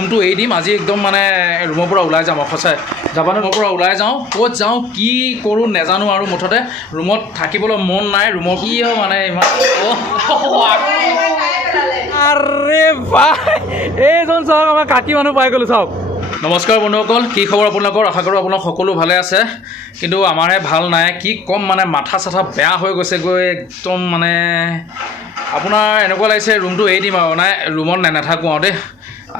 ৰুমটো এৰি দিম আজি একদম মানে ৰুমৰ পৰা ওলাই যাম সঁচাই যাবানে ৰুমৰ পৰা ওলাই যাওঁ ক'ত যাওঁ কি কৰোঁ নেজানো আৰু মুঠতে ৰুমত থাকিবলৈ মন নাই ৰুমৰ কি হয় মানে ইমান আৰে ভাই এইজন চাওক আমাৰ কাকি মানুহ পাই গ'লোঁ চাওক নমস্কাৰ বন্ধুসকল কি খবৰ আপোনালোকৰ আশা কৰোঁ আপোনালোক সকলো ভালে আছে কিন্তু আমাৰহে ভাল নাই কি ক'ম মানে মাথা চাথা বেয়া হৈ গৈছেগৈ একদম মানে আপোনাৰ এনেকুৱা লাগিছে ৰুমটো এৰি দিম আৰু নাই ৰুমত নাথাকোঁ আৰু দেই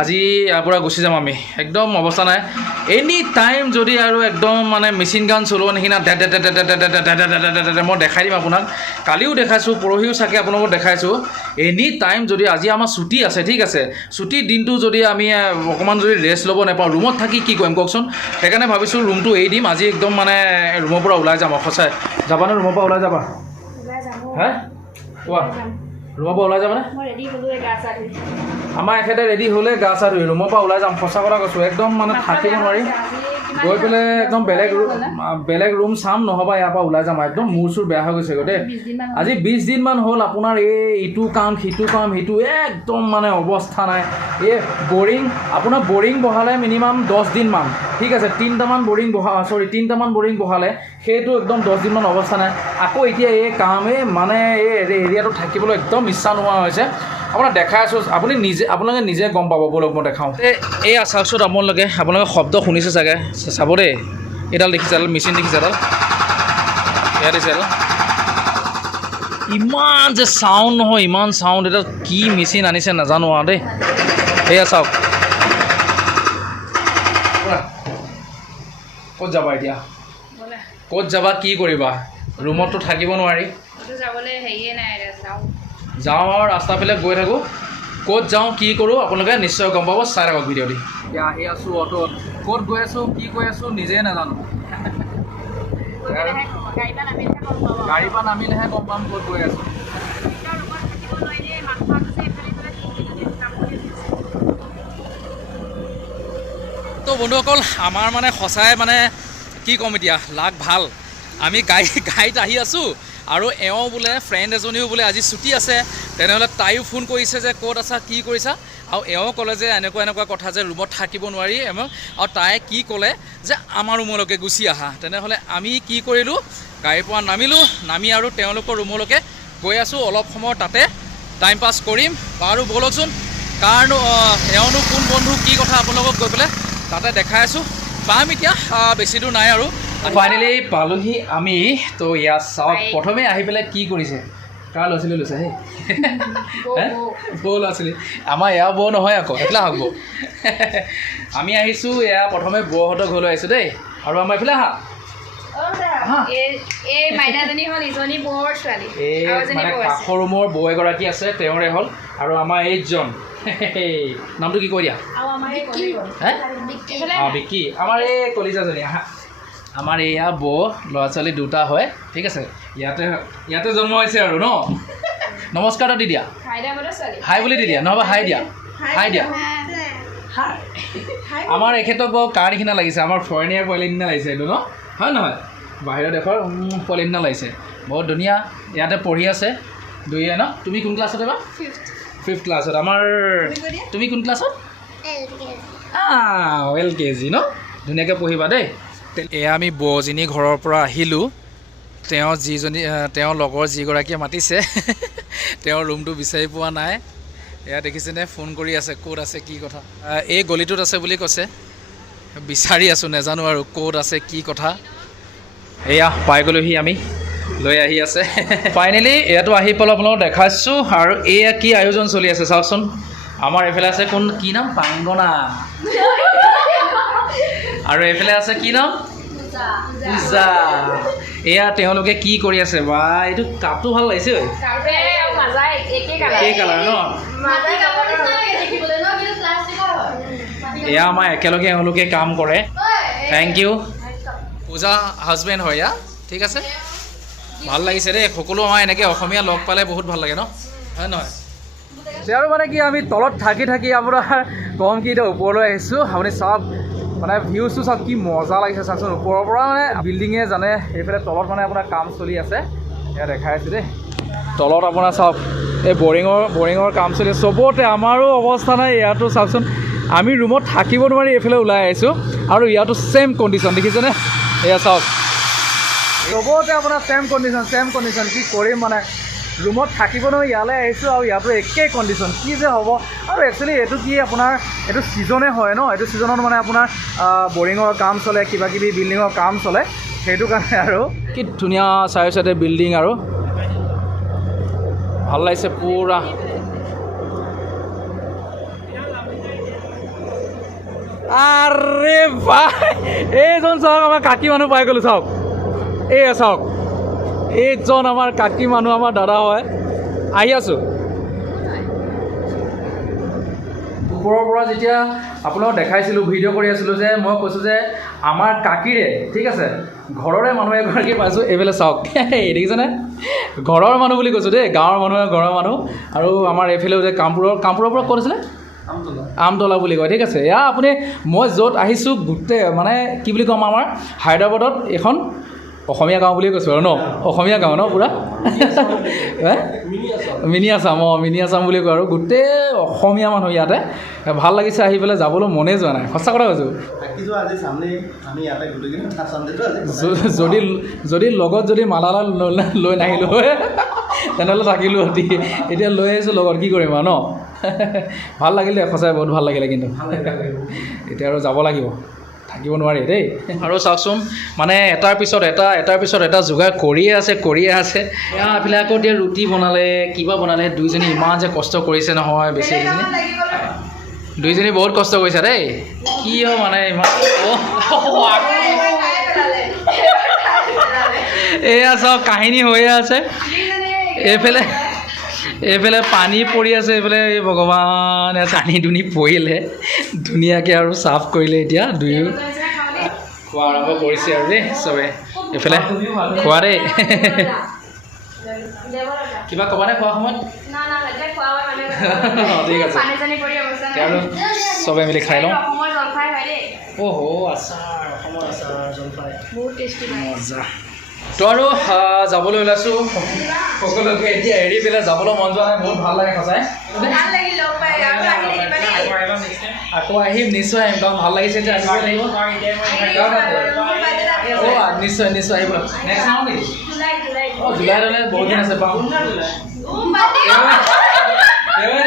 আজি ইয়াৰ পৰা গুচি যাম আমি একদম অৱস্থা নাই এনি টাইম যদি আৰু একদম মানে মেচিন গান চলোৱা নিচিনা মই দেখাই দিম আপোনাক কালিও দেখাইছোঁ পৰহিও চাগে আপোনালোকক দেখাইছোঁ এনি টাইম যদি আজি আমাৰ ছুটি আছে ঠিক আছে ছুটিৰ দিনটো যদি আমি অকণমান যদি ৰেষ্ট ল'ব নাপাওঁ ৰুমত থাকি কি কৰিম কওকচোন সেইকাৰণে ভাবিছোঁ ৰুমটো এৰি দিম আজি একদম মানে ৰুমৰ পৰা ওলাই যাম সঁচাই যাবানে ৰুমৰ পৰা ওলাই যাবা হে কোৱা ৰুমৰ পৰা ওলাই যাবানে আমাৰ এখেতে ৰেডি হ'লে গা চা ধুই ৰুমৰ পৰা ওলাই যাম সঁচা কথা কৈছোঁ একদম মানে থাকিব নোৱাৰি গৈ পেলাই একদম বেলেগ ৰুম চাম নহ'বা ইয়াৰ পৰা ওলাই যাম একদম মূৰ চুৰ বেয়া হৈ গৈছেগৈ দেই আজি 20 দিনমান হ'ল আপোনাৰ ইটো কাম সিটো একদম মানে অৱস্থা নাই এই বৰিং আপোনাৰ বৰিং বহালে মিনিমাম 10 দিনমান ঠিক আছে তিনিটামান বৰিং বহালে সেইটো একদম 10 দিনমান অৱস্থা নাই আকৌ এতিয়া এই কামেই মানে এই এৰিয়াটো থাকিবলৈ একদম ইচ্ছা নোহোৱা হৈছে আপোনাক দেখাই আছোঁ আপোনালোকে নিজে গম পাব বলক মই দেখাওঁ এই চাওকচোন আপোনালোকে শব্দ শুনিছে চাগে চাব দেই এইডাল দেখিছে এডাল মেচিন দেখিছে এডাল এয়া দেখিছে এডাল ইমান যে চাউণ্ড নহয় ইমান চাউণ্ড এডাল কি মেচিন আনিছে নাজানো আৰু দেই এয়া চাওক ক'ত যাবা এতিয়া ক'ত যাবা কি কৰিবা ৰুমততো থাকিব নোৱাৰি যাওঁ আৰু ৰাস্তাফালে গৈ থাকোঁ ক'ত যাওঁ কি কৰোঁ আপোনালোকে নিশ্চয় গম পাব চাই থাকক ভিডিঅ'টি এতিয়া আহি আছোঁ অ'টত ক'ত গৈ আছোঁ কি কৈ আছোঁ নিজে নাজানো গাড়ীৰ পৰা নামিলেহে গম পাম ক'ত গৈ আছোঁ তো বন্ধুসকল আমাৰ মানে সঁচাই মানে কি ক'ম এতিয়া লাগ ভাল আমি গাড়ীত আহি আছোঁ আৰু এওঁ বোলে ফ্ৰেণ্ড এজনীও বোলে আজি ছুটি আছে তেনেহ'লে তাইও ফোন কৰিছে যে ক'ত আছা কি কৰিছা আৰু এওঁ ক'লে যে এনেকুৱা কথা যে ৰুমত থাকিব নোৱাৰি আৰু তাই কি ক'লে যে আমাৰ ৰুমলৈকে গুচি আহা তেনেহ'লে আমি কি কৰিলোঁ গাড়ীৰ পৰা নামি আৰু তেওঁলোকৰ ৰুমলৈকে গৈ আছোঁ অলপ সময় তাতে টাইম পাছ কৰিম বাৰু ব'লকচোন কাৰণ এওঁনো কোন বন্ধু কি কথা আপোনালোকক গৈ পেলাই তাতে দেখাই আছোঁ পাম এতিয়া বেছি দূৰ নাই আৰু ফাইনেলি পালোহি আমি তো ইয়াত চাওক প্ৰথমে আহি পেলাই কি কৰিছে কাৰ ল'ৰা ছোৱালী লৈছে সেই বৌ ল'ৰা ছোৱালী আমাৰ এয়া বৌ নহয় আকৌ এইফালে হওক বৌ আমি আহিছোঁ এয়া প্ৰথমে বৌহঁতৰ ঘৰলৈ আহিছোঁ দেই আৰু আমাৰ এইফালে আহা কাষৰ ৰুমৰ বৌ এগৰাকী আছে তেওঁৰে হ'ল আৰু আমাৰ এইজন নামটো কি কৈ দিয়া বিকি আমাৰ এই কলিজাজনী আহা আমাৰ এয়া বৌ ল'ৰা ছোৱালী দুটা হয় ঠিক আছে ইয়াতে জন্ম হৈছে আৰু ন নমস্কাৰ দি দিয়া হাই বুলি দি দিয়া নহ'বা হাই দিয়া আমাৰ এখেতক কাৰ নিচিনা লাগিছে আমাৰ ফৰেনিয়াৰ পোৱালি নিচিনা লাগিছে এইটো ন হয় নহয় বাহিৰৰ দেশৰ পোৱালি নিচিনা লাগিছে বহুত ধুনীয়া ইয়াতে পঢ়ি আছে দুয়ে ন তুমি কোন ক্লাছত এবাৰ 5th ক্লাছত আমাৰ তুমি কোন ক্লাছত LKG ন ধুনীয়াকৈ পঢ়িবা দেই এয়া আমি বৌজনী ঘৰৰ পৰা আহিলোঁ তেওঁৰ লগৰ যিগৰাকীয়ে মাতিছে তেওঁৰ ৰুমটো বিচাৰি পোৱা নাই এয়া দেখিছেনে ফোন কৰি আছে ক'ত আছে কি কথা এই গলিটোত আছে বুলি কৈছে বিচাৰি আছোঁ নাজানো আৰু ক'ত আছে কি কথা এয়া পাই গ'লোহি আমি লৈ আহি আছে ফাইনেলি ইয়াতো আহি পেলাই আপোনালোকক দেখাইছোঁ আৰু এয়া কি আয়োজন চলি আছে চাওকচোন আমাৰ এইফালে আছে কি নাম পাংগনা আৰু এইফালে আছে কি নাম পূজা এয়া তেওঁলোকে কি কৰি আছে বা এইটো কাপটো ভাল লাগিছে একেই কালাৰ ন এয়া আমাৰ একেলগে এওঁলোকে কাম কৰে থেংক ইউ পূজা হাজবেণ্ড হয় ইয়া ঠিক আছে ভাল লাগিছে দেই সকলো আমাৰ এনেকৈ অসমীয়া লগ পালে বহুত ভাল লাগে ন হয় নহয় আৰু মানে কি আমি তলত থাকি আপোনাৰ কম কি এতিয়া ওপৰলৈ আহিছোঁ আপুনি চাওক মানে ভিউজটো চাওক কি মজা লাগিছে চাওকচোন ওপৰৰ পৰা মানে বিল্ডিঙে জানে এইফালে তলত মানে আপোনাৰ কাম চলি আছে এয়া দেখাই আছোঁ দেই তলত আপোনাৰ চাওক এই বৰিঙৰ কাম চলি আছে চবতে আমাৰো অৱস্থা নাই ইয়াতো চাওকচোন আমি ৰুমত থাকিব নোৱাৰি এইফালে ওলাই আহিছোঁ আৰু ইয়াতো ছেম কণ্ডিশ্যন দেখিছেনে এয়া চাওক চবতে আপোনাৰ ছেম কণ্ডিশ্যন কি কৰিম মানে ৰুমত থাকিব নোৱাৰি ইয়ালৈ আহিছোঁ আৰু ইয়াতো একেই কণ্ডিশ্যন কি যে হ'ব আৰু একচুৱেলি এইটো কি আপোনাৰ এইটো ছিজনে হয় ন এইটো ছিজনত মানে আপোনাৰ বৰিঙৰ কাম চলে কিবাকিবি বিল্ডিঙৰ কাম চলে সেইটো কাৰণে আৰু কি ধুনীয়া চাইড চাইডে বিল্ডিং আৰু ভাল লাগিছে পুৰা আৰে ভাই এইজন চাওক আমাৰ কাকি মানুহ পাই গ'লোঁ চাওক এই চাওক এইজন আমাৰ কাকি মানুহ আমাৰ দাদা হয় আহি আছোঁ ওপৰৰ পৰা যেতিয়া আপোনাক দেখাইছিলোঁ ভিডিঅ' কৰি আছিলোঁ যে মই কৈছোঁ যে আমাৰ কাকিৰে ঠিক আছে ঘৰৰে মানুহ এগৰাকী পাইছোঁ এইফালে চাওক এই দেখিছেনে ঘৰৰ মানুহ বুলি কৈছোঁ দেই গাঁৱৰ মানুহে ঘৰৰ মানুহ আৰু আমাৰ এইফালেও যে কামপুৰৰ পৰা ক'ত আছিলে আমতলা বুলি কয় ঠিক আছে এয়া আপুনি মই য'ত আহিছোঁ গোটেই মানে কি বুলি ক'ম আমাৰ হায়দৰাবাদত এখন অসমীয়া গাঁও বুলি কৈছোঁ আৰু ন অসমীয়া গাঁও ন পূৰা মিনি আছাম বুলি কয় আৰু গোটেই অসমীয়া মানুহ ইয়াতে ভাল লাগিছে আহি পেলাই যাবলৈ মনেই যোৱা নাই সঁচা কথা কৈছোঁ যদি লগত যদি মালালাল লৈ নাহিলোঁ হয় তেনেহ'লে থাকিলোঁ এতিয়া লৈ আহিছোঁ লগত কি কৰিম আৰু ন ভাল লাগিলে সঁচাই বহুত ভাল লাগিলে কিন্তু এতিয়া আৰু যাব লাগিব থাকিব নোৱাৰি দেই আৰু চাওকচোন মানে এটাৰ পিছত এটা যোগাৰ কৰিয়ে আছে এয়া এইফালে আকৌ এতিয়া ৰুটি বনালে কিবা বনালে দুইজনী ইমান যে কষ্ট কৰিছে নহয় বেছি দুইজনী বহুত কষ্ট কৰিছে দেই কি হয় মানে ইমান এয়া চাওক কাহিনী হৈয়ে আছে এইফালে পানী পৰি আছে এইফালে ভগৱান পানী দুনি পৰিলে ধুনীয়াকৈ আৰু চাফ কৰিলে এতিয়া দুয়ো খোৱা আৰম্ভ কৰিছে আৰু দেই চবে এইফালে খোৱা দেই কিবা ক'বানে খোৱা সময়ত ঠিক আছে আৰু চবে মিলি খাই লওঁ আচাৰ অসমৰ আচাৰ জলফাই বহুত টেষ্টি মজা তো আৰু যাবলৈ ওলাইছোঁ সকলোকে এতিয়া এৰি পেলাই যাবলৈ মন যোৱা নাই বহুত ভাল লাগে সঁচাই আকৌ আহিম নিশ্চয় আহিম কাৰণ ভাল লাগিছে এতিয়া আহিব লাগিব নিশ্চয় আহিব নেক্সট মাহত নেকি জুলাইত হ'লে বহুত দিন আছে পাম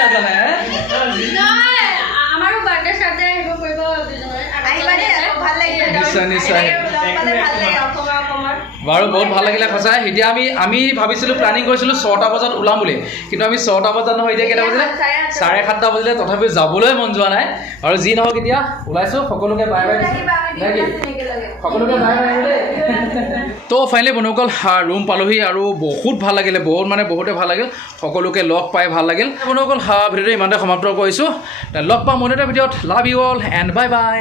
নাজানে নিশ্চয় বাৰু বহুত ভাল লাগিলে সঁচাই এতিয়া আমি ভাবিছিলোঁ প্লেনিং কৰিছিলোঁ 6টা বজাত ওলাম বুলি কিন্তু আমি 6টা বজাত নহয় এতিয়া কেইটা বাজিলে 7:30 বাজিলে তথাপিও যাবলৈ মন যোৱা নাই আৰু যি নহওক এতিয়া ওলাইছোঁ সকলোকে বাই বাই সকলোকে বাই বাই তো ফাইনেলি বন্ধুসকল ৰুম পালোহি আৰু বহুত ভাল লাগিলে বহুতে ভাল লাগিল সকলোকে লগ পাই ভাল লাগিল বন্ধুসকল ভিডিঅ'টো ইমানতে সমাপ্ত কৰিছোঁ লগ পাম অন্য এটা ভিডিঅ'ত love you all and bye bye